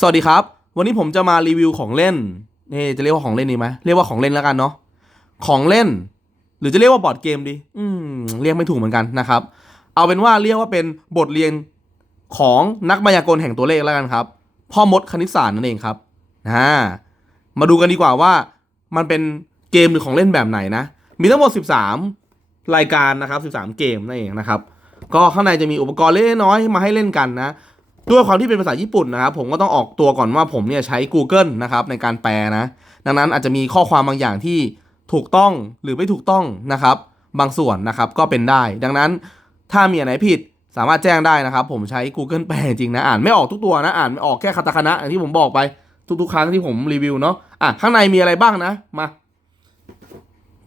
สวัสดีครับ วันนี้ผมจะมารีวิวของเล่นนี่จะเรียกว่าของเล่นดีไหมเรียกว่าของเล่นแล้วกันเนาะของเล่น หรือจะเรียกว่าบอร์ดเกมดีอืมเรียกไม่ถูกเหมือนกันนะครับ เอาเป็นว่าเรียกว่าเป็นบทเรียนของนักมายากลแห่งตัวเลขแล้วกันครับ พ่อมดคณิตศาสตร์นั่นเองครับนะมาดูกันดีกว่าว่ามันเป็นเกมหรือของเล่นแบบไหนนะ มีทั้งหมด 13 รายการนะครับ 13 เกมนั่นเองนะครับ ก็ข้างในจะมีอุปกรณ์เล็กน้อยมาให้เล่นกันนะ ด้วยความที่เป็นภาษาญี่ปุ่นนะครับผมก็ต้องออกตัวก่อนว่าผมเนี่ยใช้ Google นะครับในการแปลนะ ดังนั้นอาจจะมีข้อความบางอย่างที่ถูกต้องหรือไม่ถูกต้องนะครับ บางส่วนนะครับก็เป็นได้ ดังนั้นถ้ามีอันไหนผิดสามารถแจ้งได้นะครับ ผมใช้ Google แปลจริงนะ อ่านไม่ออกทุกตัวนะ อ่านไม่ออกแค่คาตาคานะอย่างที่ผมบอกไปทุกๆ ครั้งที่ผมรีวิวเนาะอะข้างในมีอะไรบ้างนะมา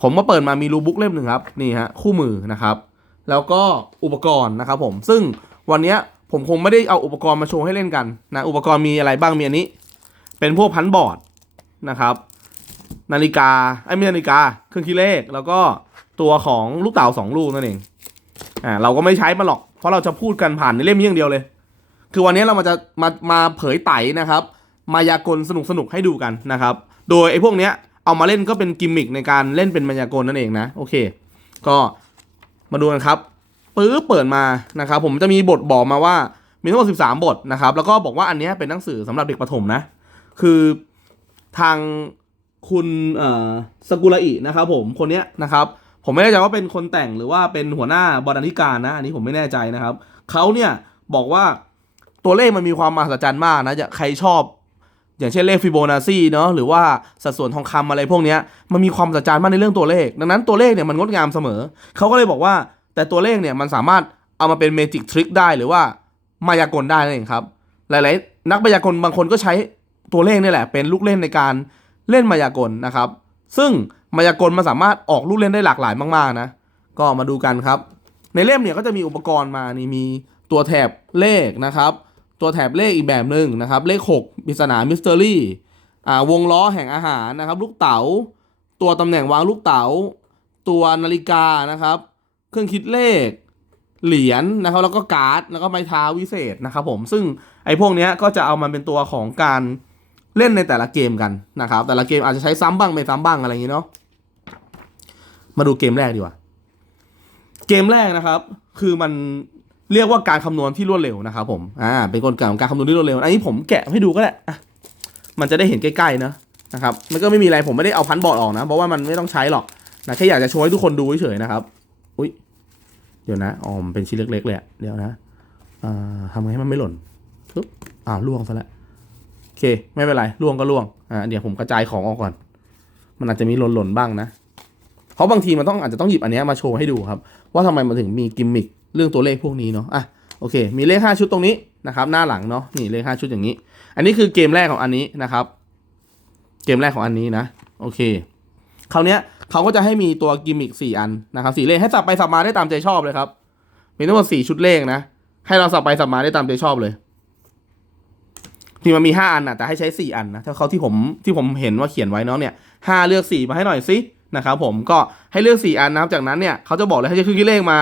ผมก็เปิดมามีรูบุ๊กเล่มหนึ่งครับนี่ฮะคู่มือนะครับ แล้วก็อุปกรณ์นะครับผมซึ่งวันนี้ ผมคงไม่ได้เอาอุปกรณ์มาโชว์ให้เล่นกันนะอุปกรณ์มีอะไรบ้างมีอันนี้ เป็นพวกพันบอร์ดนะครับ นาฬิกาไอ้ไม่นาฬิกา เครื่องคิดเลข แล้วก็ตัวของลูกเต่าสองลูกนั่นเองอ่าเราก็ไม่ใช้มันหรอก เพราะเราจะพูดกันผ่านในเล่มนี้อย่างเดียวเลย คือวันนี้เรามาจะมามาเผยไต่นะครับ มายากลสนุกสนุกให้ดูกันนะครับ โดยไอ้พวกเนี้ยเอามาเล่นก็เป็นกิมมิคในการเล่นเป็นมายากลนั่นเองนะโอเค ก็มาดูกันครับ ปื้อเปิดมานะครับผมจะมีบทบอกมาว่ามีทั้งหมด13 บทนะครับ แล้วก็บอกว่าอันนี้เป็นหนังสือสำหรับเด็กประถมนะ คือทางคุณเอ่อสกุลอินะครับผมคนเนี้ยนะครับผมไม่แน่ใจว่าเป็นคนแต่งหรือว่าเป็นหัวหน้าบรรณาธิการนะอันนี้ผมไม่แน่ใจนะครับเขาเนี่ยบอกว่าตัวเลขมันมีความมหัศจรรย์มากนะอย่าใครชอบ อย่างเช่นเลขฟิโบนัชชีเนาะหรือว่าสัดส่วนทองคำอะไรพวกเนี้ยมันมีความมหัศจรรย์มากในเรื่องตัวเลข ดังนั้นตัวเลขเนี่ยมันงดงามเสมอเขาก็เลยบอกว่า แต่ตัวเลขเนี่ยมันสามารถเอามาเป็นเมจิกทริคได้หรือว่ามายากลได้นั่นเองครับ หลาย ๆ นักมายากลบางคนก็ใช้ตัวเลขนี่แหละ เป็นลูกเล่นในการเล่นมายากลนะครับ ซึ่งมายากลมันสามารถออกลูกเล่นได้หลากหลายมาก ๆ นะ ก็มาดูกันครับ ในเล่มเนี่ยก็จะมีอุปกรณ์มานี่มีตัวแถบเลขนะครับ ตัวแถบเลขอีกแบบหนึ่งนะครับ เลข 6ปริศนามิสเตอรี่อ่าวงล้อแห่งอาหารนะครับ ลูกเต๋า ตัวตำแหน่งวางลูกเต๋า ตัวนาฬิกานะครับ เครื่องคิดเลข เหรียญนะครับ แล้วก็การ์ด แล้วก็ไม้เท้าวิเศษนะครับผม ซึ่งไอ้พวกนี้ก็จะเอามาเป็นตัวของการเล่นในแต่ละเกมกันนะครับ แต่ละเกมอาจจะใช้ซ้ำบ้างไม่ซ้ำบ้างอะไรอย่างงี้เนาะ มาดูเกมแรกดีกว่า เกมแรกนะครับ คือมันเรียกว่าการคำนวณที่รวดเร็วนะครับผมอ่าเป็นกลไกของการคำนวณที่รวดเร็ว อันนี้ผมแกะให้ดูก็ได้อะมันจะได้เห็นใกล้ๆนะนะครับ มันก็ไม่มีอะไรผมไม่ได้เอาพันบอร์ดออกนะ เพราะว่ามันไม่ต้องใช้หรอกนะแค่อยากจะโชว์ให้ทุกคนดูเฉยๆนะครับ อุ้ย เดี๋ยวนะอ๋อมเป็นชิ้นเล็กๆเลยอะเดี๋ยวนะอทำไงให้มันไม่หล่นปึ๊บอ่าวล่วงซะแล้วโอเค ไม่เป็นไรล่วงก็ล่วงอ่าเดี๋ยวผมกระจายของออกก่อน มันอาจจะมีหล่นๆบ้างนะเพราะบางทีมันต้องอาจจะต้องหยิบอันนี้มาโชว์ให้ดูครับ ว่าทำไมมันถึงมีกิมมิคเรื่องตัวเลขพวกนี้เนาะอะโอเค มีเลข 5 ชุดตรงนี้นะครับหน้าหลังเนาะนี่เลข 5 ชุดอย่างนี้ อันนี้คือเกมแรกของอันนี้นะครับ เกมแรกของอันนี้นะ โอเคคราวเนี้ย เขาก็จะให้มีตัวกิมมิค4อันนะครับสี่เลขให้สับไปสับมาได้ตามใจชอบเลยครับ มีทั้งหมด4ชุดเลขนะ ให้เราสับไปสับมาได้ตามใจชอบเลยที่มันมี5อันนะแต่ให้ใช้4อันนะถ้าเขาที่ผมที่ผมเห็นว่าเขียนไว้เนาะเนี่ยห้าเลือก4มาให้หน่อยสินะครับผมก็ให้เลือก4อันนะครับจากนั้นเนี่ยเขาจะบอกเลยให้ใช้เครื่อคิดเลขมา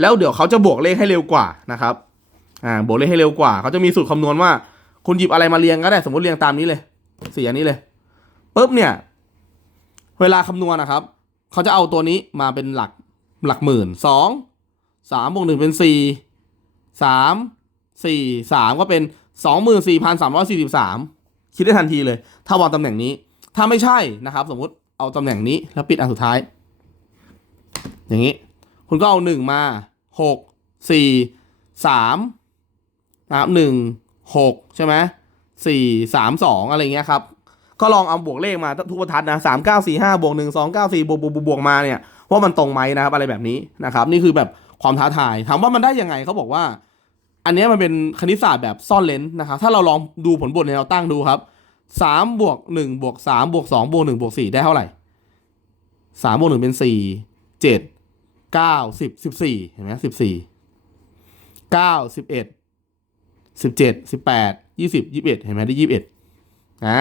แล้วเดี๋ยวเขาจะบวกเลขให้เร็วกว่านะครับอ่าบวกเลขให้เร็วกว่าเขาจะมีสูตรคำนวณว่า คุณหยิบอะไรมาเรียงก็ได้สมมติเรียงตามนี้เลยสี่อันนี้เลยปุ๊บเนี่ย เวลาคำนวณนะครับ เขาจะเอาตัวนี้มาเป็นหลักหลักหมื่นสองสามบวกหนึ่งเป็นสี่สามสี่สามก็เป็นสองหมื่นสี่พันสามร้อยสี่สิบสามคิดได้ทันทีเลย ถ้าวางตำแหน่งนี้ ถ้าไม่ใช่นะครับ สมมติเอาตำแหน่งนี้แล้วปิดอันสุดท้าย อย่างนี้ คุณก็เอาหนึ่งมาหกสี่สามนะครับหนึ่งหกใช่ไหมสี่สามสองอะไรเงี้ยครับ ก็ลองเอาบวกเลขมาทุกบรรทัดนะสามเก้าสี่ห้าบวกหนึ่งสองเก้าสี่บวกบวกบวกบวกมาเนี่ยว่ามันตรงไหมนะครับอะไรแบบนี้นะครับ นี่คือแบบความท้าทายถามว่ามันได้ยังไงเขาบอกว่า อันนี้มันเป็นคณิตศาสตร์แบบซ่อนเลนส์นะครับถ้าเราลองดูผลบวกในแนวตั้งดูครับสามบวกหนึ่งบวกสามบวกสองบวกหนึ่งบวกสี่ได้เท่าไหร่สามบวกหนึ่งเป็นสี่เจ็ดเก้าสิบสิบสี่เห็นไหมสิบสี่เก้าสิบเอ็ดสิบเจ็ดสิบแปดยี่สิบยี่สิบเอ็ดเห็นไหมได้ยี่สิบเอ็ดอ่า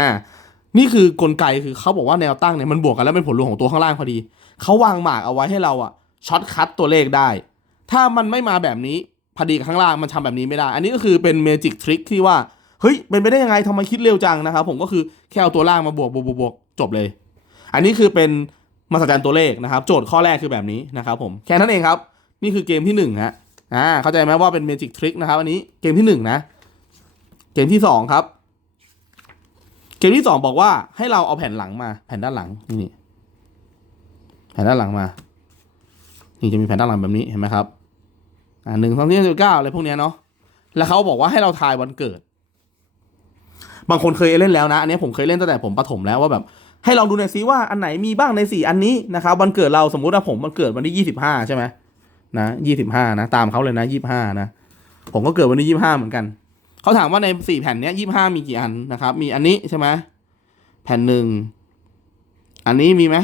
นี่คือกลไกคือเขาบอกว่าแนวตั้งเนี่ยมันบวกกันแล้วเป็นผลรวมของตัวข้างล่างพอดี เขาวางหมากเอาไว้ให้เราอะช็อตคัดตัวเลขได้ ถ้ามันไม่มาแบบนี้พอดีกับข้างล่างมันทำแบบนี้ไม่ได้ อันนี้ก็คือเป็นเมจิกทริคที่ว่า เฮ้ย เป็นไปได้ยังไงทำไมคิดเร็วจังนะครับ ผมก็คือแค่เอาตัวล่างมาบวกบวกบวกบวกจบเลย อันนี้คือเป็นมาตรฐานตัวเลขนะครับ โจทย์ข้อแรกคือแบบนี้นะครับผมแค่นั้นเองครับ นี่คือเกมที่หนึ่งฮะอ่าเข้าใจไหมว่าเป็นเมจิกทริคนะครับอันนี้เกมที่หนึ่งนะเกมที่สองครับ เกมที่สองบอกว่าให้เราเอาแผ่นหลังมา แผ่นด้านหลังนี่นี่แผ่นด้านหลังมา นี่จะมีแผ่นด้านหลังแบบนี้เห็นไหมครับ อ่าหนึ่งสองสี่สิบเก้าอะไรพวกเนี้ยเนาะแล้วเขาบอกว่าให้เราทายวันเกิด บางคนเคยเล่นแล้วนะ อันนี้ผมเคยเล่นตั้งแต่ผมประถมแล้วว่าแบบ ให้ลองดูหน่อยซิว่าอันไหนมีบ้างในสี่อันนี้นะครับวันเกิดเราสมมุติว่าผมวันเกิดวันที่ยี่สิบห้าใช่ไหมนะยี่สิบห้านะ ตามเขาเลยนะยี่บห้านะผมก็เกิดวันที่ยี่บห้าเหมือนกัน เขาถามว่าในสี่แผ่นเนี้ยยี่ห้ามีกี่อันนะครับ มีอันนี้ใช่ไหมแผ่นหนึ่งอันนี้มีไหม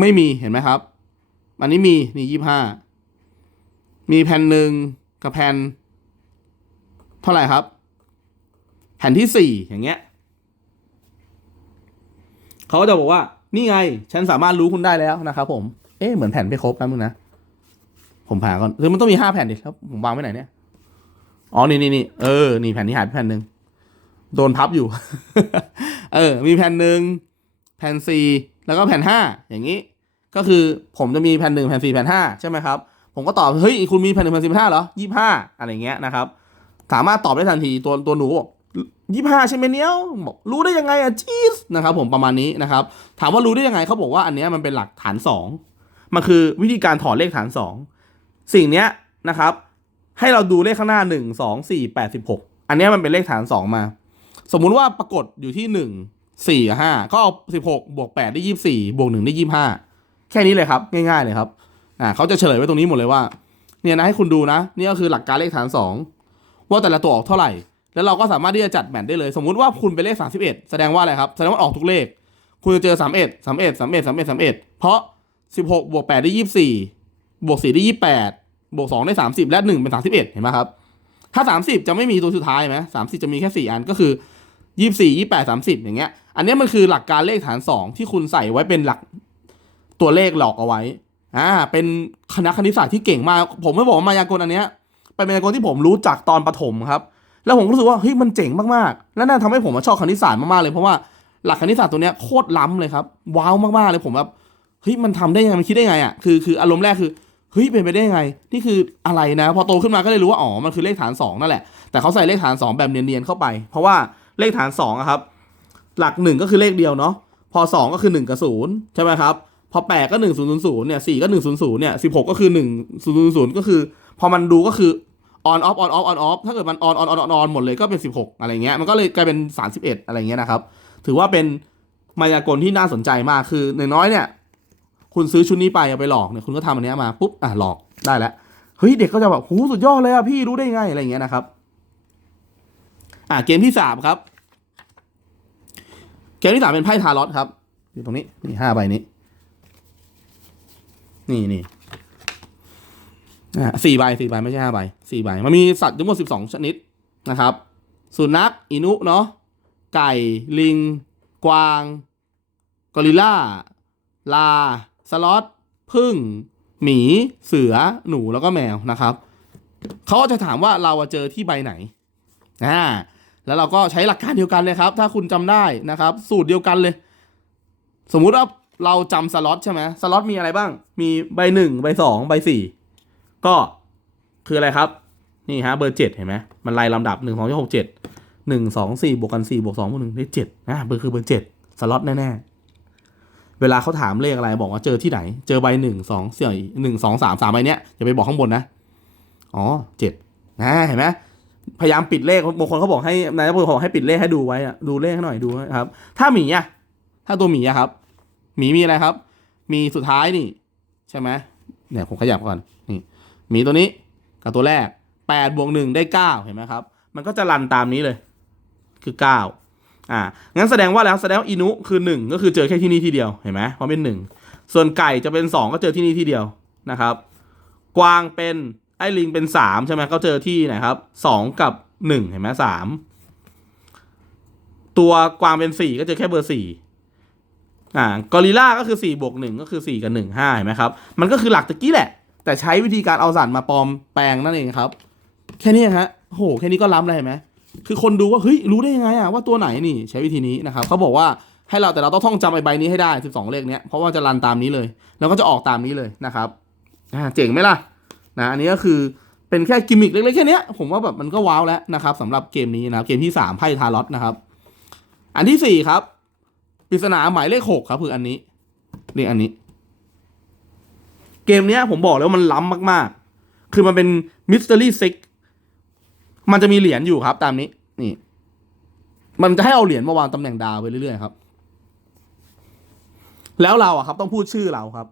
ไม่มีเห็นไหมครับ อันนี้มีนี่ยี่ห้ามีแผ่นหนึ่งกับแผ่นเท่าไหร่ครับ แผ่นที่สี่อย่างเงี้ยเขาจะบอกว่า นี่ไง ฉันสามารถรู้คุณได้แล้วนะครับผม เอ๊ะเหมือนแผ่นไม่ครบนะมึงนะ ผมผ่าก่อนคือมันต้องมีห้าแผ่นดิแล้วผมวางไว้ไหนเนี่ย อ๋อ นี่นี่นี่เออ นี่แผ่นที่หายไปแผ่นหนึ่งโดนพับอยู่ เออ มีแผ่นหนึ่งแผ่นสี่แล้วก็แผ่นห้าอย่างนี้ ก็คือผมจะมีแผ่นหนึ่งแผ่นสี่แผ่นห้าใช่ไหมครับ ผมก็ตอบ เฮ้ย คุณมีแผ่นหนึ่งแผ่นสี่แผ่นห้าเหรอยี่ห้าอะไรเงี้ยนะครับ สามารถตอบได้ทันที ตัวตัวหนูบอกยี่ห้าใช่ไหมเนี้ยบอกรู้ได้ยังไงอะจีสนะครับ ผมประมาณนี้นะครับ ถามว่ารู้ได้ยังไงเขาบอกว่าอันเนี้ยมันเป็นหลักฐานสองมันคือวิธีการถอดเลขฐานสองสิ่งเนี้ยนะครับ ให้เราดูเลขข้างหน้าหนึ่งสองสี่แปดสิบหกอันนี้มันเป็นเลขฐานสองมา สมมุติว่าปรากฏอยู่ที่หนึ่งสี่กับห้าก็เอาสิบหกบวกแปดได้ยี่สี่บวกหนึ่งได้ยี่ห้าแค่นี้เลยครับ ง่ายๆเลยครับอ่าเขาจะเฉลยไว้ตรงนี้หมดเลยว่า เนี่ยนะให้คุณดูนะ นี่ก็คือหลักการเลขฐานสองว่าแต่ละตัวออกเท่าไหร่ แล้วเราก็สามารถที่จะจัดแมทได้เลย สมมุติว่าคุณเป็นเลข31แสดงว่าอะไรครับ แสดงว่าออกทุกเลข คุณจะเจอ31 31 31 31 31เอ็ดสามเอ็ดสามเอ็ดสามเอ็ดเพราะ16บหกบวก8ได้24บวก4ได้28บ บวก2ได้30และ1เป็น31เห็นไหมครับ ถ้า30จะไม่มีตัวสุดท้ายไหม30จะมีแค่4อันก็คือ24 28 30อย่างเงี้ย อันนี้มันคือหลักการเลขฐาน2ที่คุณใส่ไว้เป็นหลักตัวเลขหลอกเอาไว้ อ่า เป็นคณะคณิตศาสตร์ที่เก่งมาก ผมไม่บอกว่ามายากลอันเนี้ย เป็นมายากลที่ผมรู้จักตอนประถมครับ แล้วผมก็รู้สึกว่าเฮ้ยมันเจ๋งมากๆ และนั่นทำให้ผมชอบคณิตศาสตร์มากๆเลยเพราะว่าหลักคณิตศาสตร์ตัวเนี้ยโคตรล้ำเลยครับ ว้าวมากๆเลยผมแบบเฮ้ยมันทำได้ยังไงมันคิดได้ไงอะคือคืออารมณ์แรกคือ เฮ้ยเป็นไปได้ไง นี่คืออะไรนะ พอโตขึ้นมาก็เลยรู้ว่าอ๋อมันคือเลขฐานสองนั่นแหละ แต่เขาใส่เลขฐานสองแบบเนียนๆเข้าไป เพราะว่าเลขฐานสองอะครับ หลักหนึ่งก็คือเลขเดียวเนาะ พอสองก็คือหนึ่งกับศูนย์ใช่ไหมครับ พอแปดก็หนึ่งศูนย์ศูนย์เนี่ยสี่ก็หนึ่งศูนย์เนี่ยสิบหกก็คือหนึ่งศูนย์ศูนย์ก็คือ พอมันดูก็คือ on off on off on off ถ้าเกิดมัน on on on on on หมดเลยก็เป็น 16 อะไรเงี้ย มันก็เลยกลายเป็น 31 อะไรเงี้ยนะครับ ถือว่าเป็นมายากลที่น่าสนใจมาก คือในน้อยเนี่ย คุณซื้อชุดนี้ไปเอาไปหลอกเนี่ยคุณก็ทำอันนี้มาปุ๊บอะหลอกได้แล้วเฮ้ยเด็กก็จะแบบหูสุดยอดเลยอะพี่รู้ได้ไงอะไรเงี้ยนะครับอะเกมที่สามครับ เกมที่สามเป็นไพ่ทารอตครับ อยู่ตรงนี้นี่ห้าใบนี้ นี่นี่อ่าสี่ใบสี่ใบไม่ใช่ห้าใบสี่ใบมันมีสัตว์ทั้งหมดสิบสองชนิดนะครับ สุนัขอินุเนาะไก่ลิง กวาง กอริลลาลา ล็อตพึ่ง หมี เสือ หนูแล้วก็แมวนะครับเขาจะถามว่าเราเจอที่ใบไหนอ่าแล้วเราก็ใช้หลักการเดียวกันเลยครับ ถ้าคุณจำได้นะครับ สูตรเดียวกันเลย สมมุติว่าเราจำสล็อตใช่ไหมสล็อตมีอะไรบ้าง มีใบหนึ่งใบสองใบสี่ก็คืออะไรครับ นี่ฮะเบอร์เจ็ดเห็นไหมมันไล่ลำดับหนึ่งสองหกเจ็ดหนึ่งสองสี่บวกกันสี่บวกสองบวกหนึ่งได้เจ็ดนะเบอร์คือเบอร์เจ็ดสล็อตแน่ๆ เวลาเขาถามเลขอะไรบอกว่าเจอที่ไหน เจอใบหนึ่งสองสี่หนึ่งสองสามสามใบเนี้ยอย่าไปบอกข้างบนนะ อ๋อเจ็ดนะเห็นไหมพยายามปิดเลขบางคนเขาบอกให้นายบอกให้ปิดเลขให้ดูไว้อะดูเลขหน่อยดูครับ ถ้าหมีอะถ้าตัวหมีอะครับหมีมีอะไรครับ มีสุดท้ายนี่ ใช่ไหมเนี่ยผมขยับก่อนนี่หมีตัวนี้กับตัวแรกแปดบวกหนึ่งได้เก้าเห็นไหมครับ มันก็จะรันตามนี้เลย คือเก้า อ่างั้นแสดงว่าแล้วแสดงว่าอินุคือหนึ่งก็คือเจอแค่ที่นี่ที่เดียวเห็นไหมเพราะเป็นหนึ่งส่วนไก่จะเป็นสองก็เจอที่นี่ที่เดียวนะครับ กวางเป็นไอ้ลิงเป็นสามใช่ไหมก็เจอที่ไหนครับสองกับหนึ่งเห็นไหมสามตัวกวางเป็นสี่ก็เจอแค่เบอร์สี่อ่ากอริล่าก็คือ4บวก1ก็คือ 4 กับ 1 5เห็นไหมครับ มันก็คือหลักตะกี้แหละ แต่ใช้วิธีการเอาสันมาปลอมแปลงนั่นเองครับ แค่นี้ฮะโหแค่นี้ก็ล้ำเลยเห็นไหม คือคนดูว่าเฮ้ยรู้ได้ยังไงอะว่าตัวไหนนี่ใช้วิธีนี้นะครับเขาบอกว่าให้เราแต่เราต้องท่องจำไอ้ใบนี้ให้ได้ 12 เลขเนี้ยเพราะว่าจะรันตามนี้เลย แล้วก็จะออกตามนี้เลยนะครับอ่าเจ๋งไหมล่ะนะอันนี้ก็คือเป็นแค่กิมมิคเล็กๆแค่นี้ผมว่าแบบมันก็ว้าวแล้วนะครับสำหรับเกมนี้นะเกมที่ 3 ไพ่ทารอตนะครับ อันที่ 4 ครับปริศนาหมายเลข 6 ครับ คืออันนี้นี่อันนี้ เกมเนี้ยผมบอกแล้วมันล้ำมากๆ คือมันเป็นมิส t ต r รี่ซิก มันจะมีเหรียญอยู่ครับ ตามนี้ นี่ มันจะให้เอาเหรียญมาวางตำแหน่งดาวไปเรื่อยๆครับ แล้วเราอะครับ ต้องพูดชื่อเราครับ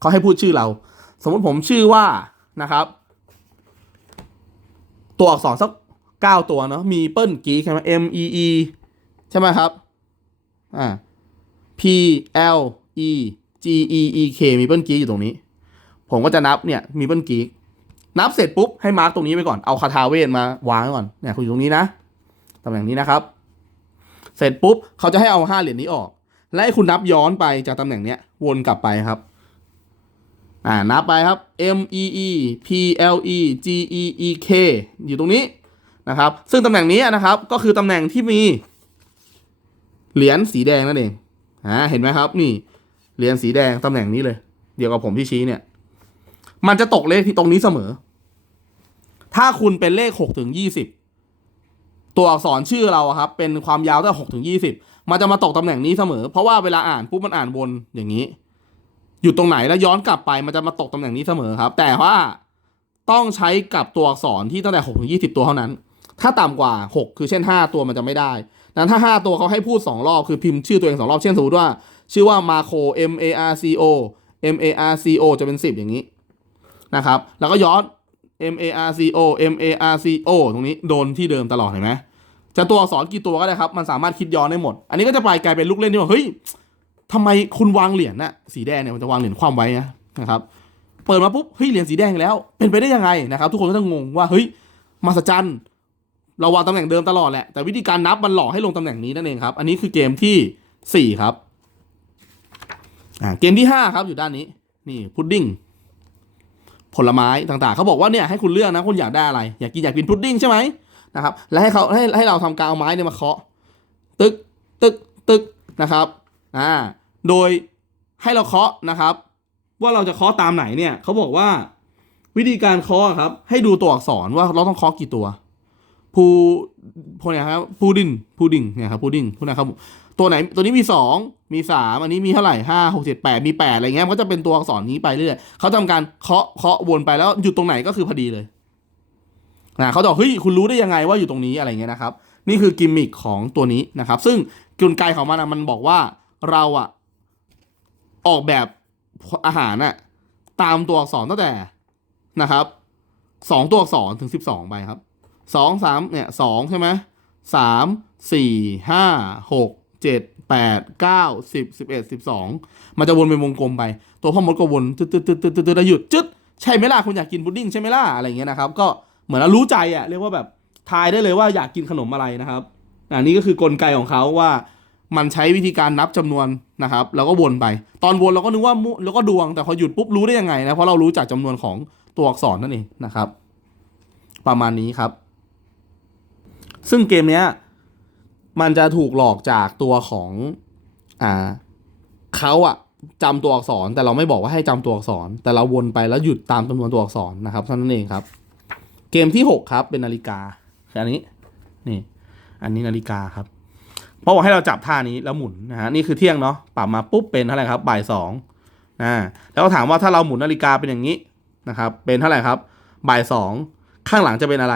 เขาให้พูดชื่อเรา สมมติผมชื่อว่านะครับ ตัวอักษรสักเก้าตัวเนาะมีเปิ้ลกีใช่ไหม M E E ใช่ไหมครับอ่า P L E G E E K มีเปิ้ลกีอยู่ตรงนี้ ผมก็จะนับเนี่ย มีเปิ้ลกี นับเสร็จปุ๊บให้มาร์กตรงนี้ไปก่อน เอาคาถาเวทมาวางไว้ก่อน เนี่ยคุณอยู่ตรงนี้นะ ตำแหน่งนี้นะครับ เสร็จปุ๊บเขาจะให้เอาห้าเหรียญนี้ออก และให้คุณนับย้อนไปจากตำแหน่งเนี้ยวนกลับไปครับ อ่า นับไปครับ M E E P L E G E E K อยู่ตรงนี้นะครับ ซึ่งตำแหน่งนี้นะครับ ก็คือตำแหน่งที่มีเหรียญสีแดงนั่นเอง อ่า เห็นไหมครับ นี่ เหรียญสีแดงตำแหน่งนี้เลย เดียวกับผมที่ชี้เนี่ย มันจะตกเลขที่ตรงนี้เสมอ ถ้าคุณเป็นเลขหกถึงยี่สิบตัวอักษรชื่อเราครับ เป็นความยาวตั้งหกถึงยี่สิบมันจะมาตกตำแหน่งนี้เสมอ เพราะว่าเวลาอ่านปุ๊บมันอ่านวนอย่างนี้ อยู่ตรงไหนแล้วย้อนกลับไปมันจะมาตกตำแหน่งนี้เสมอครับ แต่ว่าต้องใช้กับตัวอักษรที่ตั้งแต่หกถึงยี่สิบตัวเท่านั้น ถ้าต่ำกว่าหกคือเช่นห้าตัวมันจะไม่ได้ นั้นถ้าห้าตัวเขาให้พูดสองรอบ คือพิมพ์ชื่อตัวเองสองรอบ เช่นสมมติว่า ชื่อว่ามาโค M A R C O M A R C O จะเป็นสิบอย่างนี้นะครับ แล้วก็ย้อน M A R C O M A R C O ตรงนี้โดนที่เดิมตลอดเห็นไหมจะตัวอักษรกี่ตัวก็ได้ครับ มันสามารถคิดย้อนได้หมด อันนี้ก็จะไปกลายเป็นลูกเล่นที่ว่าเฮ้ยทำไมคุณวางเหรียญน่ะสีแดงเนี่ยมันจะวางเหรียญคว่ำไว้นะนะครับ เปิดมาปุ๊บเฮ้ยเหรียญสีแดงแล้ว เป็นไปได้ยังไงนะครับ ทุกคนก็จะงงว่าเฮ้ยมหัศจรรย์เราวางตำแหน่งเดิมตลอดแหละแต่วิธีการนับมันหลอกให้ลงตำแหน่งนี้นั่นเองครับ อันนี้คือเกมที่สี่ครับเกมที่ห้าครับอยู่ด้านนี้นี่พุดดิ้ง ผลไม้ต่างๆ เขาบอกว่าเนี่ยให้คุณเลือกนะคุณอยากได้อะไร อยากกินอยากกินพุดดิ้งใช่ไหมนะครับ แล้วให้เขาให้ให้เราทำการเอาไม้เนี่ยมาเคาะ ตึกตึกตึกนะครับ อ่า โดยให้เราเคาะนะครับ ว่าเราจะเคาะตามไหนเนี่ยเขาบอกว่าวิธีการเคาะครับ ให้ดูตัวอักษรว่าเราต้องเคาะกี่ตัว พูพวกเนี้ยครับพูดินพูดิงเนี่ยครับพูดิงพวกนี้ครับ ตัวไหนตัวนี้มีสองมีสามอันนี้มีเท่าไหร่ห้าหกเจ็ดแปดมีแปดอะไรเงี้ยมันก็จะเป็นตัวอักษรนี้ไปเรื่อยเขาทำการเคาะเคาะวนไปแล้วหยุดตรงไหนก็คือพอดีเลยนะเขาบอกเฮ้ยคุณรู้ได้ยังไงว่าอยู่ตรงนี้อะไรเงี้ยนะครับ นี่คือกิมมิคของตัวนี้นะครับ ซึ่งกลไกของมันอะมันบอกว่าเราอะออกแบบอาหารอะตามตัวอักษรตั้งแต่นะครับสองตัวอักษรถึงสิบสองไปครับสองสามเนี่ยสองใช่ไหมสามสี่ห้าหก เจ็ดแปดเก้าสิบสิบเอ็ดสิบสองมันจะวนเป็นวงกลมไป ตัวพ่อมดก็วนตึ๊ดตึ๊ดตึ๊ดตึ๊ดตึ๊ดแล้วหยุดจึ๊ดใช่ไหมล่ะคุณอยากกินพุดดิ้งใช่ไหมล่ะอะไรเงี้ยนะครับก็เหมือนรู้ใจอะเรียกว่าแบบทายได้เลยว่าอยากกินขนมอะไรนะครับอันนี้ก็คือกลไกของเขาว่ามันใช้วิธีการนับจำนวนนะครับ แล้วก็วนไป ตอนวนเราก็นึกว่ามุแล้วก็ดวงแต่พอหยุดปุ๊บรู้ได้ยังไงนะเพราะเรารู้จากจำนวนของตัวอักษรนั่นเองนะครับ ประมาณนี้ครับ ซึ่งเกมเนี้ย มันจะถูกหลอกจากตัวของอ่าเขาอะจำตัวอักษรแต่เราไม่บอกว่าให้จำตัวอักษร แต่เราวนไปแล้วหยุดตามจำนวนตัวอักษรนะครับเท่านั้นเองครับ เกมที่หกครับเป็นนาฬิกาคืออันนี้นี่ อันนี้นาฬิกาครับเพราะว่าให้เราจับท่านี้แล้วหมุนนะฮะนี่คือเที่ยงเนาะปรับมาปุ๊บเป็นเท่าไหร่ครับบ่ายสองอ่าแล้วถามว่าถ้าเราหมุนนาฬิกาเป็นอย่างนี้นะครับ เป็นเท่าไหร่ครับบ่ายสองข้างหลังจะเป็นอะไร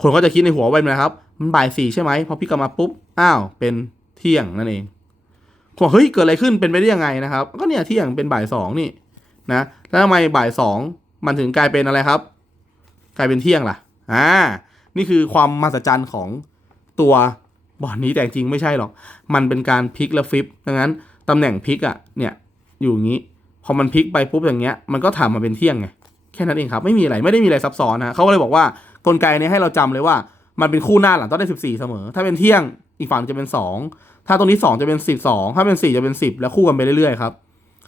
คนก็จะคิดในหัวไว้นะครับ มันบ่ายสี่ใช่ไหมพอพี่กลับมาปุ๊บอ้าวเป็นเที่ยงนั่นเองผมบอกเฮ้ยเกิดอะไรขึ้นเป็นไปได้ยังไงนะครับ ก็เนี่ยเที่ยงเป็นบ่ายสองนี่นะแล้วทำไมบ่ายสองมันถึงกลายเป็นอะไรครับ กลายเป็นเที่ยงล่ะอ่านี่คือความมหัศจรรย์ของตัวบอร์ดนี้แต่จริงไม่ใช่หรอก มันเป็นการพลิกและฟลิปดังนั้นตำแหน่งพลิกอะเนี่ยอยู่อย่างนี้พอมันพลิกไปปุ๊บอย่างเงี้ยมันก็ทำมมาเป็นเที่ยงไงแค่นั้นเองครับไม่มีอะไรไม่ได้มีอะไรซับซ้อนนะเขาก็เลยบอกว่ากลไกนี้ให้เราจำเลยว่า มันเป็นคู่หน้าหลังต้องได้สิบสี่เสมอ ถ้าเป็นเที่ยงอีกฝั่งจะเป็นสองถ้าตรงนี้สองจะเป็นสิบสองถ้าเป็นสี่จะเป็นสิบแล้วคู่กันไปเรื่อยๆครับ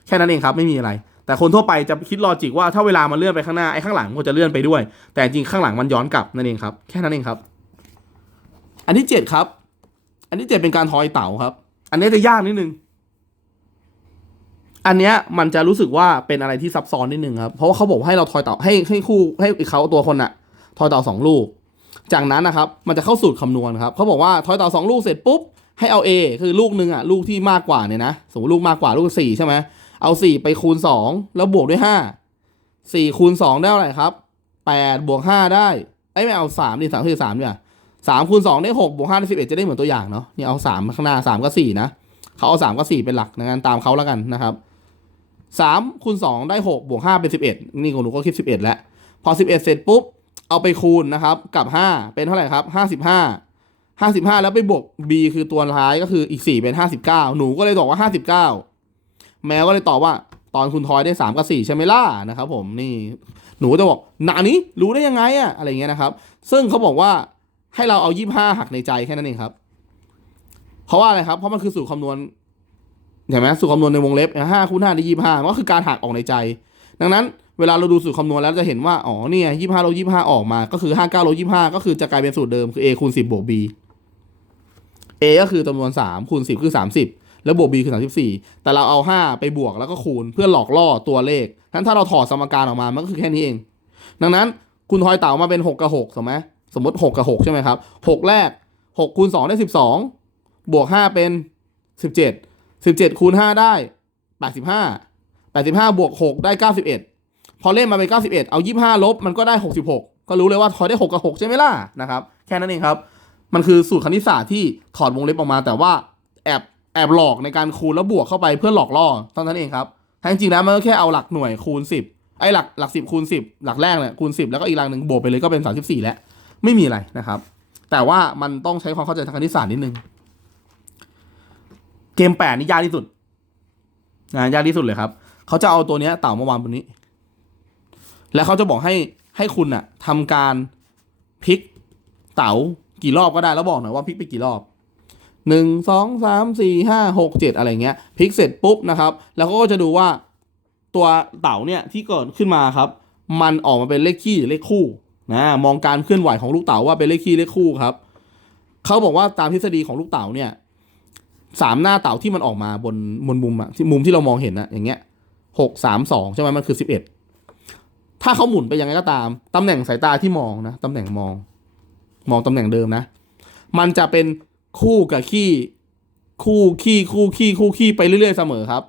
แค่นั้นเองครับไม่มีอะไร แต่คนทั่วไปจะคิดลอจิกว่าถ้าเวลามันเลื่อนไปข้างหน้าไอ้ข้างหลังมันก็จะเลื่อนไปด้วย แต่จริงข้างหลังมันย้อนกลับนั่นเองครับแค่นั้นเองครับ อันที่เจ็ดครับ อันที่เจ็ดเป็นการทอยเต๋าครับ อันนี้จะยากนิดนึงอันเนี้ยมันจะรู้สึกว่าเป็นอะไรที่ซับซ้อนนิดนึงครับ เพราะว่าเขาบอกให้เราทอยเต่าให้ให้คู่ให้เขาตัวคนอะทอยเต่าสองลูก จากนั้นนะครับมันจะเข้าสูตรคำนวณครับเขาบอกว่าทอยเต่าสองลูกเสร็จปุ๊บให้เอา A คือลูกหนึ่งอะลูกที่มากกว่าเนี่ยนะสมมติลูกมากกว่าลูกสี่ใช่ไหมเอาสี่ไปคูณสองแล้วบวกด้วยห้าสี่คูณสองได้เท่าไหร่ครับแปดบวกห้าได้ไอ้ไม่เอาสามดิสามคือสามเนี่ยสามคูณสองได้หกบวกห้าได้สิบเอ็ดจะได้เหมือนตัวอย่างเนาะนี่เอาสามข้างหน้าสามก็สี่นะเขาเอาสามก็สี่เป็นหลักนะงั้นตามเขาแล้วกันนะครับสามคูณสองได้หกบวกห้าเป็นสิบเอ็ดนี่ของหนูก็คิดสิบเอ็ดแล้ว พอสิบเอ็ดเสร็จปุ๊บ เอาไปคูณนะครับกับห้าเป็นเท่าไหร่ครับห้าสิบห้าห้าสิบห้าแล้วไปบวก b คือตัวท้ายก็คืออีกสี่เป็นห้าสิบเก้าหนูก็เลยบอกว่าห้าสิบเก้าแมวก็เลยตอบว่าตอนคุณทอยได้สามกับสี่ใช่ไหมล่ะนะครับผมนี่หนูก็จะบอกหนานี้รู้ได้ยังไงอะอะไรเงี้ยนะครับ ซึ่งเขาบอกว่าให้เราเอายี่ห้าหักในใจแค่นั้นเองครับ เพราะว่าอะไรครับ เพราะมันคือสูตรคำนวณเห็นไหมสูตรคำนวณในวงเล็บห้าคูณห้าได้ยี่ห้าก็คือการหักออกในใจ ดังนั้น เวลาเราดูสูตรคำนวณแล้วจะเห็นว่า อ๋อเนี่ยยี่ห้าลบยี่ห้าออกมา ก็คือห้าเก้าลบยี่ห้าก็คือจะกลายเป็นสูตรเดิมคือ a คูณสิบบวก b a ก็คือจำนวนสามคูณสิบคือสามสิบแล้วบวก b คือสามสิบสี่แต่เราเอาห้าไปบวกแล้วก็คูณเพื่อหลอกล่อตัวเลขทั้นถ้าเราถอดสมการออกมา มันก็คือแค่นี้เอง ดังนั้นคุณทอยเต่ามาเป็นหกกับหกถูกไหมสมมติหกกับหกใช่ไหมครับหกแรกหกคูณสองได้สิบสองบวกห้าเป็นสิบเจ็ดสิบเจ็ดคูณห้าได้แปดสิบห้าแปดสิบห้าบวกหกได้เก้าสิบเอ็ด พอเล่นมาเป็นเก้าสิบเอ็ดเอายี่ห้าลบ มันก็ได้หกสิบหกก็รู้เลยว่าทอยได้หกกับหกใช่ไหมล่ะนะครับ แค่นั้นเองครับ มันคือสูตรคณิตศาสตร์ที่ถอดวงเล็บออกมา แต่ว่าแอบแอบหลอกในการคูณแล้วบวกเข้าไปเพื่อหลอกล่อเท่านั้นเองครับแท้จริงแล้วมันก็แค่เอาหลักหน่วยคูณสิบไอ้หลักหลักสิบคูณสิบหลักแรกเนี่ยคูณสิบแล้วก็อีกหลักหนึ่งบวกไปเลยก็เป็นสามสิบสี่แล้ว ไม่มีอะไรนะครับ แต่ว่ามันต้องใช้ความเข้าใจทางคณิตศาสตร์นิดนึง เกมแปดนี่ยากที่สุดนะยากที่สุดเลยครับ เขาจะเอาตัวเนี้ยเต่ามาวางบนนี้ แล้วเขาจะบอกให้ให้คุณอะทำการพลิกเต๋ากี่รอบก็ได้แล้วบอกหน่อยว่าพลิกไปกี่รอบหนึ่งสองสามสี่ห้าหกเจ็ดอะไรเงี้ยพลิกเสร็จปุ๊บนะครับ แล้วเขาก็จะดูว่าตัวเต๋าเนี่ยที่เกิดขึ้นมาครับ มันออกมาเป็นเลขคี่หรือเลขคู่นะมองการเคลื่อนไหวของลูกเต๋าว่าเป็นเลขคี่เลขคู่ครับเขาบอกว่าตามทฤษฎีของลูกเต๋าเนี่ยสามหน้าเต่าที่มันออกมาบนบนมุมอะที่มุมที่เรามองเห็นอะอย่างเงี้ยหกสามสองใช่ไหมมันคือสิบเอ็ด ถ้าเขาหมุนไปยังไงก็ตาม ตำแหน่งสายตาที่มองนะ ตำแหน่งมอง มองตำแหน่งเดิมนะ มันจะเป็นคู่กับขี้คู่ขี้คู่ขี้คู่ขี้ไปเรื่อยๆเสมอครับ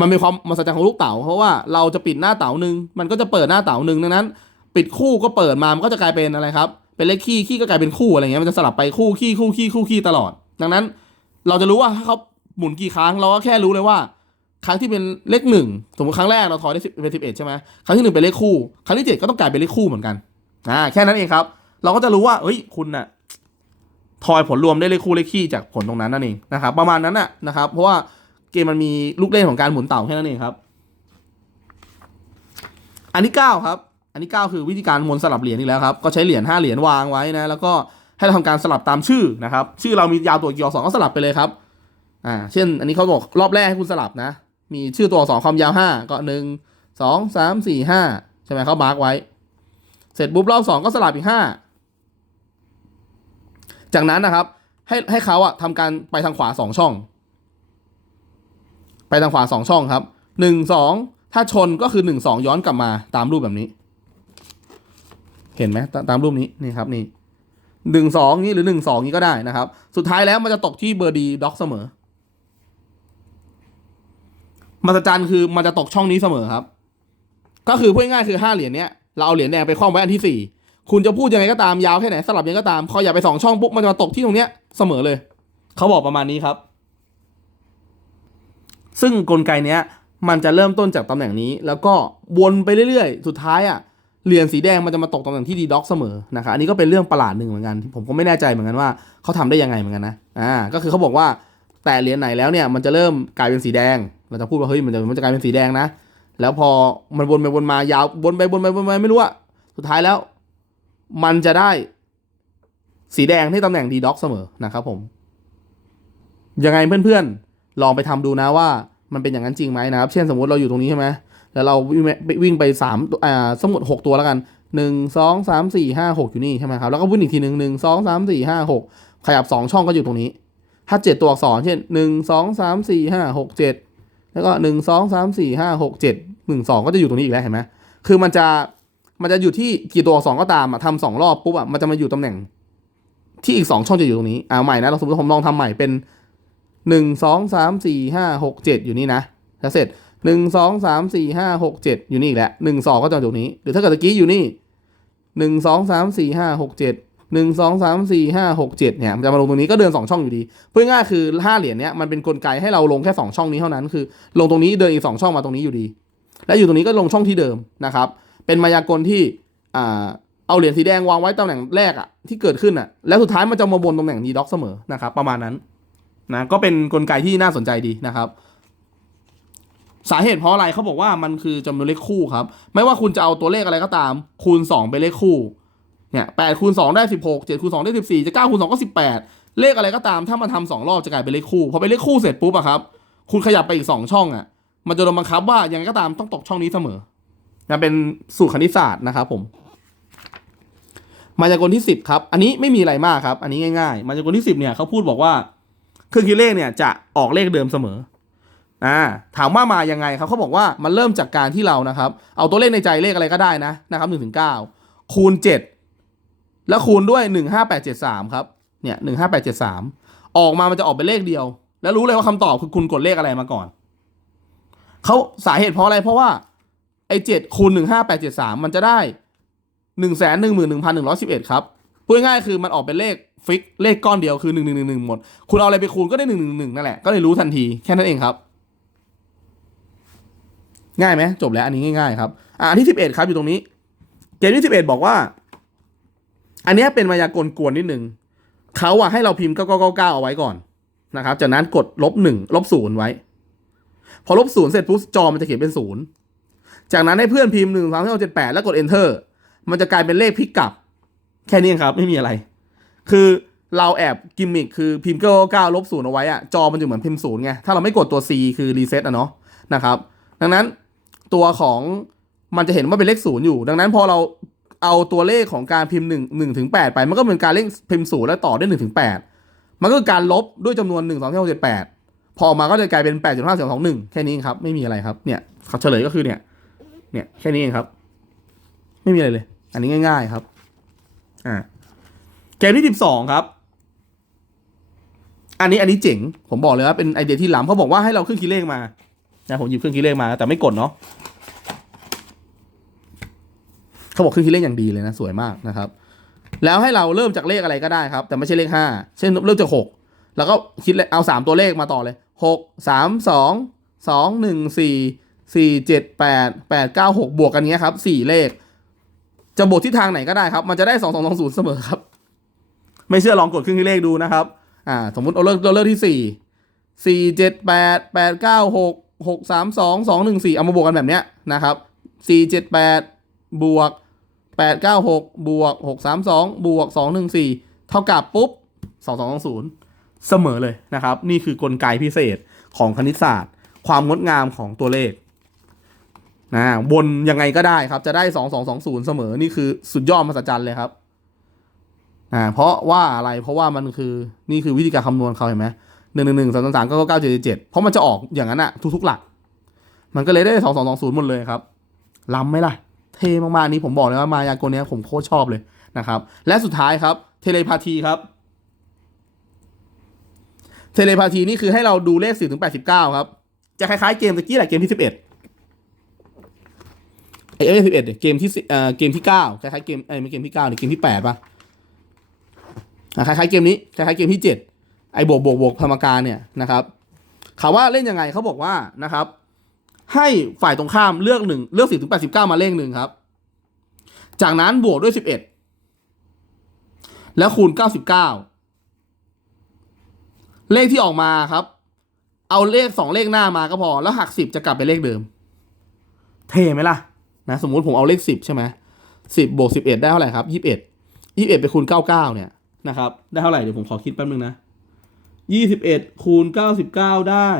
มันเป็นความมหัศจรรย์ของลูกเต๋าเพราะว่าเราจะปิดหน้าเต๋าหนึ่งมันก็จะเปิดหน้าเต๋าหนึ่งดังนั้น ปิดคู่ก็เปิดมา มันก็จะกลายเป็นอะไรครับ เป็นเลขขี้ขี้ก็กลายเป็นคู่อะไรเงี้ย มันจะสลับไปคู่ขี้คู่ขี้คู่ขี้ตลอด ดังนั้น เราจะรู้ว่าถ้าเขาหมุนกี่ครั้งเราก็แค่รู้เลยว่า ครั้งที่เป็นเลขหนึ่งสมมติครั้งแรกเราทอยได้เป็นสิบเอ็ดใช่ไหมครั้งที่หนึ่งเป็นเลขคู่ ครั้งที่เจ็ดก็ต้องกลายเป็นเลขคู่เหมือนกันอ่าแค่นั้นเองครับ เราก็จะรู้ว่าเฮ้ยคุณน่ะทอยผลรวมได้เลขคู่เลขคี่จากผลตรงนั้นนั่นเองนะครับประมาณนั้นน่ะนะครับ เพราะว่าเกมมันมีลูกเล่นของการหมุนเต่าแค่นั้นเองครับ อันที่เก้าครับ อันที่เก้าคือวิธีการมวนสลับเหรียญอีกแล้วครับก็ใช้เหรียญห้าเหรียญวางไว้นะแล้วก็ให้เราทำการสลับตามชื่อนะครับ ชื่อเรามียาวตัวกี่อักษรก็สลับไปเลยครับอ่าเช่น อันนี้เขาบอกรอบแรกให้คุณสลับนะ มีชื่อตัวอักษรความยาวห้าก็หนึ่งสองสามสี่ห้าใช่ไหมเขามาร์กไว้ เสร็จปุ๊บรอบสองก็สลับอีกห้าจากนั้นนะครับให้ให้เขาอะทำการไปทางขวาสองช่อง ไปทางขวาสองช่องครับหนึ่งสองถ้าชนก็คือหนึ่งสองย้อนกลับมาตามรูปแบบนี้ เห็นไหมตาตามรูปนี้นี่ครับนี่หนึ่งสองนี้หรือหนึ่งสองนี้ก็ได้นะครับ สุดท้ายแล้วมันจะตกที่เบอร์ดีด็อกเสมอ มหัศจรรย์คือมันจะตกช่องนี้เสมอครับ ก็คือพูดง่ายคือห้าเหรียญเนี้ยเราเอาเหรียญแดงไปคล้องไว้อันที่สี่คุณจะพูดยังไงก็ตามยาวแค่ไหนสลับยังก็ตามพออย่าไปสองช่องปุ๊บมันจะมาตกที่ตรงเนี้ยเสมอเลย เขาบอกประมาณนี้ครับ ซึ่งกลไกเนี้ย มันจะเริ่มต้นจากตำแหน่งนี้ แล้วก็วนไปเรื่อยๆ สุดท้ายอะเหรียญสีแดงมันจะมาตกตำแหน่งที่ดีด็อกเสมอนะครับอันนี้ก็เป็นเรื่องประหลาดหนึ่งเหมือนกันที่ผมก็ไม่แน่ใจเหมือนกันว่าเขาทำได้ยังไงเหมือนกันนะอ่าก็คือเขาบอกว่าแต่เหรียญไหนแล้วเนี่ยมันจะเริ่มกลายเป็นสีแดง เราจะพูดว่าเฮ้ยมันจะมันจะกลายเป็นสีแดงนะ แล้วพอมันวนไปวนมายาววนไปวนไปวนไปไม่รู้อะสุดท้ายแล้ว มันจะได้ สีแดงที่ตำแหน่งดีด็อกเสมอนะครับผม ยังไงเพื่อนๆ ลองไปทำดูนะว่า มันเป็นอย่างนั้นจริงไหมนะครับ เช่นสมมติเราอยู่ตรงนี้ใช่ไหมแล้วเราวิ่งไปสามอ่าสมมติหกตัวแล้วกันหนึ่งสองสามสี่ห้าหกอยู่นี่ใช่ไหมครับ แล้วก็วิ่งอีกทีหนึ่งหนึ่งสองสามสี่ห้าหกขยับสองช่องก็อยู่ตรงนี้ ถ้าเจ็ดตัวอักษรเช่นหนึ่งสองสามสี่ห้าหกเจ็ด แล้วก็หนึ่งสองสามสี่ห้าหกเจ็ดหนึ่งสองก็จะอยู่ตรงนี้อีกแล้วเห็นไหมคือมันจะมันจะอยู่ที่กี่ตัวอักษรก็ตามอะทำสองรอบปุ๊บอะมันจะมาอยู่ตำแหน่ง ที่อีกสองช่องจะอยู่ตรงนี้เอาใหม่นะเราสมมติผมลองทำใหม่เป็นหนึ่งสองสามสี่ห้าหกเจ็ดอยู่นี่นะแล้วเสร็จหนึ่งสองสามสี่ห้าหกเจ็ดอยู่นี่อีกแล้วหนึ่งสองก็จะอยู่ตรงนี้ หรือถ้าเกิดตะกี้อยู่นี่หนึ่งสองสามสี่ห้าหกเจ็ด หนึ่งสองสามสี่ห้าหกเจ็ดเนี่ยมันจะมาลงตรงนี้ก็เดินสองช่องอยู่ดีพูดง่ายคือห้าเหรียญเนี้ยมันเป็นกลไกให้เราลงแค่สองช่องนี้เท่านั้นคือ ลงตรงนี้เดินอีกสองช่องมาตรงนี้อยู่ดี และอยู่ตรงนี้ก็ลงช่องที่เดิมนะครับ เป็นมายากลที่อ่าเอาเหรียญสีแดงวางไว้ตำแหน่งแรกอะที่เกิดขึ้นอะแล้วสุดท้ายมันจะมาบนตำแหน่งดีด็อกเสมอนะครับ ประมาณนั้นนะก็เป็นกลไกที่น่าสนใจดีนะครับ สาเหตุเพราะอะไรเขาบอกว่ามันคือจำนวนเลขคู่ครับ ไม่ว่าคุณจะเอาตัวเลขอะไรก็ตาม คูณ2เป็นเลขคู่ เนี่ยแปดคูณ2ได้16 7คูณ2ได้14จะ9คูณ2ก็18เลขอะไรก็ตามถ้ามันทำสองรอบจะกลายเป็นเลขคู่พอเป็นเลขคู่เสร็จปุ๊บอะครับ คุณขยับไปอีก2ช่องอะมันจะโดนบังคับว่ายังไงก็ตามต้องตกช่องนี้เสมอนะเป็นสูตรคณิตศาสตร์นะครับผม มายากลที่สิบครับ อันนี้ไม่มีอะไรมากครับ อันนี้ง่ายๆ มายากลที่สิบเนี่ยเขาพูดบอกว่าเครื่องคิดเลขเนี่ยจะออกเลขเดิมเสมออ่าถามว่ามายังไงครับเขาบอกว่ามันเริ่มจากการที่เรานะครับ เอาตัวเลขในใจเลขอะไรก็ได้นะนะครับหนึ่งถึงเก้าคูณเจ็ด แล้วคูณด้วยหนึ่งห้าแปดเจ็ดสามครับ เนี่ยหนึ่งห้าแปดเจ็ดสามออกมามันจะออกเป็นเลขเดียว แล้วรู้เลยว่าคำตอบคือคุณกดเลขอะไรมาก่อน เขาสาเหตุเพราะอะไร เพราะว่าไอ้เจ็ดคูณหนึ่งห้าแปดเจ็ดสามมันจะได้หนึ่งแสนหนึ่งหมื่นหนึ่งพันหนึ่งร้อยสิบเอ็ดครับ พูดง่ายๆคือมันออกเป็นเลขฟิก เลขก้อนเดียวคือหนึ่งหนึ่งหนึ่งหมด คุณเอาอะไรไปคูณก็ได้หนึ่งหนึ่งหนึ่งนั่นแหละ ก็เลยรู้ทันที แค่นั้นเองครับ ง่ายไหม จบแล้วอันนี้ง่ายๆครับ อ่าที่สิบเอ็ดครับอยู่ตรงนี้ เกมที่สิบเอ็ดบอกว่า อันนี้เป็นมายากลกวนนิดนึงเขาอะให้เราพิมพ์เก้าเก้าเก้าเก้าเอาไว้ก่อนนะครับ จากนั้นกดลบหนึ่งลบศูนย์ไว้ พอลบศูนย์เสร็จปุ๊บจอมันจะเขียนเป็นศูนย์จากนั้นให้เพื่อนพิมพ์หนึ่งสามสี่ห้าเจ็ดแปดแล้วกด enter มันจะกลายเป็นเลขพลิกกลับ แค่นี้ครับไม่มีอะไร คือเราแอบกิมมิคคือพิมพ์เก้าเก้าลบศูนย์เอาไว้อะจอมันจะเหมือนพิมพ์ศูนย์ไง ถ้าเราไม่กดตัว C คือรีเซ็ตอะเนาะนะครับ ดังนั้นตัวของมันจะเห็นว่าเป็นเลขศูนย์อยู่ ดังนั้นพอเรา เอาตัวเลขของการพิมพ์หนึ่งหนึ่งถึงแปดไป มันก็เป็นการเลขพิมพ์ศูนย์แล้วต่อด้วยหนึ่งถึงแปดมันก็คือการลบด้วยจำนวนหนึ่งสองสามสี่ห้าเจ็ดแปดพอออกมาก็จะกลายเป็นแปดจุดห้าสองสองหนึ่งแค่นี้เองครับ ไม่มีอะไรครับ เนี่ยเขาเฉลยก็คือเนี่ย เนี่ยแค่นี้เองครับ ไม่มีอะไรเลย อันนี้ง่าย ๆครับ อ่า เกมที่สิบสองครับ อันนี้อันนี้เจ๋ง ผมบอกเลยว่าเป็นไอเดียที่ล้ำเขาบอกว่าให้เราเครื่องคิดเลขมานะผมหยิบเครื่องคิดเลขมาแต่ไม่กดเนาะ เขาบอกเครื่องคิดเลขอย่างดีเลยนะ สวยมากนะครับ แล้วให้เราเริ่มจากเลขอะไรก็ได้ครับ แต่ไม่ใช่เลขห้าเช่นเริ่มจากหกแล้วก็คิดเอาสามตัวเลขมาต่อเลยหกสามสองสองหนึ่งสี่สี่เจ็ดแปดแปดเก้าหกบวกกันเงี้ยครับสี่เลข จะบวกที่ทางไหนก็ได้ครับ มันจะได้สองสองสองศูนย์เสมอครับ ไม่เชื่อลองกดเครื่องคิดเลขดูนะครับ อ่า สมมติเราเลือกเราเลือกที่สี่สี่เจ็ดแปดแปดเก้าหกหกสามสองสองหนึ่งสี่เอามาบวกกันแบบเนี้ยนะครับสี่เจ็ดแปดบวก แปดเก้าหกบวกหกสามสองบวกสองหนึ่งสี่เท่ากับปุ๊บสองสองสองศูนย์เสมอเลยนะครับ นี่คือกลไกพิเศษของคณิตศาสตร์ ความงดงามของตัวเลขนะบนยังไงก็ได้ครับ จะได้สองสองสองศูนย์เสมอ นี่คือสุดยอดมหัศจรรย์เลยครับอ่าเพราะว่าอะไร เพราะว่ามันคือนี่คือวิธีการคำนวณเขาเห็นไหมหนึ่งหนึ่งหนึ่งสองสามสามเก้าเก้าเจ็ดเจ็ดเพราะมันจะออกอย่างนั้นอะทุกๆหลัก มันก็เลยได้สองสองสองศูนย์หมดเลยครับล้ำไหมล่ะ เท่มากๆนี้ผมบอกเลยว่ามายากลเนี้ยผมโคตรชอบเลยนะครับ และสุดท้ายครับเทเลพาธีครับเทเลพาธีนี่คือให้เราดูเลขสี่ถึงแปดสิบเก้าครับ จะคล้ายๆเกมตะกี้แหละเกมที่สิบเอ็ดไอ้เอสิบเอ็ดเกมที่เอ่อเกมที่เก้าคล้ายๆเกมเอ้ยไม่เกมที่เก้าเกมที่แปดป่ะคล้ายๆเกมนี้คล้ายๆเกมที่เจ็ดไอ้บวกบวกบวกพรรมการเนี่ยนะครับเขาว่าเล่นยังไงเขาบอกว่านะครับ ให้ฝ่ายตรงข้ามเลือกหนึ่งเลือกสี่ถึงแปดสิบเก้ามาเลขหนึ่งครับ จากนั้นบวกด้วยสิบเอ็ดแล้วคูณเก้าสิบเก้าเลขที่ออกมาครับ เอาเลขสองเลขหน้ามาก็พอ แล้วหักสิบจะกลับไปเลขเดิม เท่ไหมล่ะนะสมมุติผมเอาเลขสิบใช่ไหมสิบบวกสิบเอ็ดได้เท่าไหร่ครับยี่สิบเอ็ดยี่สิบเอ็ดไปคูณเก้าเก้าเนี่ยนะครับ ได้เท่าไหร่เดี๋ยวผมขอคิดแป๊บนึงนะยี่สิบเอ็ดคูณเก้าสิบเก้าได้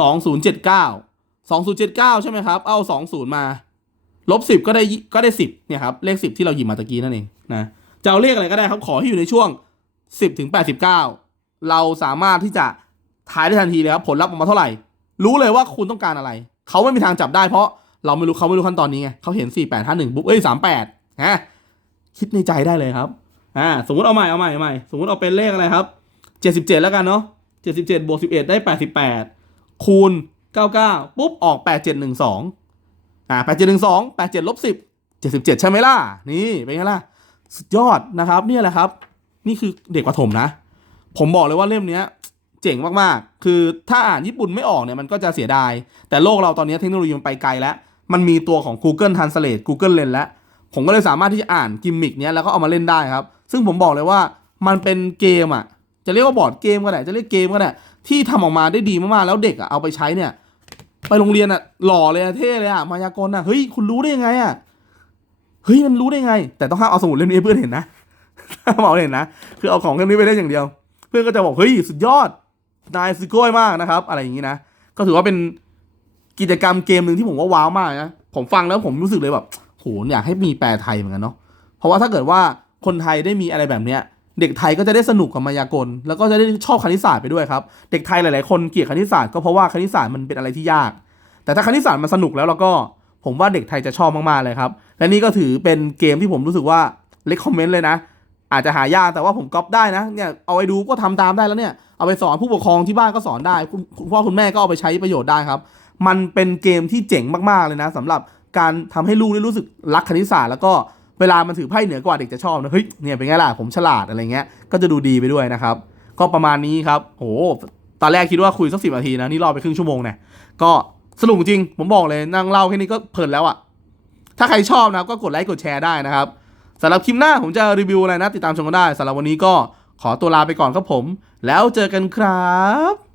สองศูนย์เจ็ดเก้าสองศูนย์เจ็ดเก้าใช่ไหมครับ เอาสองศูนย์มา ลบสิบก็ได้ก็ได้สิบเนี่ยครับ เลขสิบที่เราหยิบมาตะกี้นั่นเองนะจะเอาเลขอะไรก็ได้ครับ ขอให้อยู่ในช่วงสิบถึงแปดสิบเก้าเราสามารถที่จะทายได้ทันทีเลยครับ ผลลัพธ์ออกมาเท่าไหร่ รู้เลยว่าคุณต้องการอะไร เขาไม่มีทางจับได้เพราะเราไม่รู้เขาไม่รู้ขั้นตอนนี้ไงเขาเห็นสี่แปดห้าหนึ่งปุ๊บเอ้ยสามแปดฮะคิดในใจได้เลยครับอ่าสมมติเอาใหม่เอาใหม่เอาใหม่สมมติเอาเป็นเลขอะไรครับเจ็ดสิบเจ็ดแล้วกันเนาะเจ็ดสิบเจ็ดบวกสิบเอ็ดได้แปดสิบแปด คูณเก้าเก้าปุ๊บ ออกแปดเจ็ดหนึ่งสองอ่าแปดเจ็ดหนึ่งสองแปดเจ็ดลบสิบเจ็ดสิบเจ็ดใช่ไหมล่ะ นี่เป็นไงล่ะ สุดยอดนะครับ เนี่ยแหละครับ นี่คือเด็กประถมนะ ผมบอกเลยว่าเล่มเนี้ยเจ๋งมากๆ คือถ้าอ่านญี่ปุ่นไม่ออกเนี่ยมันก็จะเสียดาย แต่โลกเราตอนนี้เทคโนโลยีมันไปไกลแล้ว มันมีตัวของ Google Translate Google Lens แล้ว ผมก็เลยสามารถที่จะอ่านกิมมิกเนี้ยแล้วก็เอามาเล่นได้ครับ ซึ่งผมบอกเลยว่ามันเป็นเกมอะ จะเรียกว่าบอร์ดเกมก็ได้ จะเรียกเกมก็ได้ ที่ทำออกมาได้ดีมากๆแล้วเด็กอะเอาไปใช้เนี่ย ไปโรงเรียนอะหล่อเลยอะเท่เลยอะมายากลอะเฮ้ยคุณรู้ได้ยังไงอะเฮ้ยมันรู้ได้ไง แต่ต้องห้ามเอาสมุดเล่มนี้เพื่อนเห็นนะห้ามเอาเห็นนะคือเอาของเล่มนี้ไปเล่นอย่างเดียว เพื่อนก็จะบอกเฮ้ยสุดยอดนายสุโก้ยมากนะครับ อะไรอย่างนี้นะก็ถือว่าเป็นกิจกรรมเกมหนึ่งที่ผมว่าว้าวมากนะผมฟังแล้วผมรู้สึกเลยแบบโหอยากให้มีแปลไทยเหมือนกันเนาะเพราะว่าถ้าเกิดว่าคนไทยได้มีอะไรแบบเนี้ย เด็กไทยก็จะได้สนุกกับมายากล แล้วก็จะได้ชอบคณิตศาสตร์ไปด้วยครับ เด็กไทยหลาย ๆ คนเกลียดคณิตศาสตร์ก็เพราะว่าคณิตศาสตร์มันเป็นอะไรที่ยาก แต่ถ้าคณิตศาสตร์มันสนุกแล้วเราก็ผมว่าเด็กไทยจะชอบมาก ๆ เลยครับ และนี่ก็ถือเป็นเกมที่ผมรู้สึกว่าเลคคอมเมนต์เลยนะ อาจจะหายากแต่ว่าผมก๊อปได้นะ เนี่ยเอาไปดูก็ทำตามได้แล้วเนี่ย เอาไปสอนผู้ปกครองที่บ้านก็สอนได้คุณคุณพ่อคุณแม่ก็เอาไปใช้ประโยชน์ได้ครับ มันเป็นเกมที่เจ๋งมาก ๆ เลยนะสำหรับการทำให้ลูกได้รู้สึกรักคณิตศาสตร์แล้วก็ เวลามันถือไพ่เหนือกว่าเด็กจะชอบนะเฮ้ยเนี่ยเป็นไงล่ะผมฉลาดอะไรเงี้ยก็จะดูดีไปด้วยนะครับ ก็ประมาณนี้ครับโอ้ตอนแรกคิดว่าคุยสักสิบนาทีนะนี่รอไปครึ่งชั่วโมงเนี่ยก็สนุกจริง ผมบอกเลยนั่งเล่าแค่นี้ก็เพลินแล้วอะถ้าใครชอบนะก็กดไลค์กดแชร์ได้นะครับสำหรับคลิปหน้าผมจะรีวิวอะไรนะ ติดตามชมกันได้สำหรับวันนี้ก็ขอตัวลาไปก่อนครับผม แล้วเจอกันครับ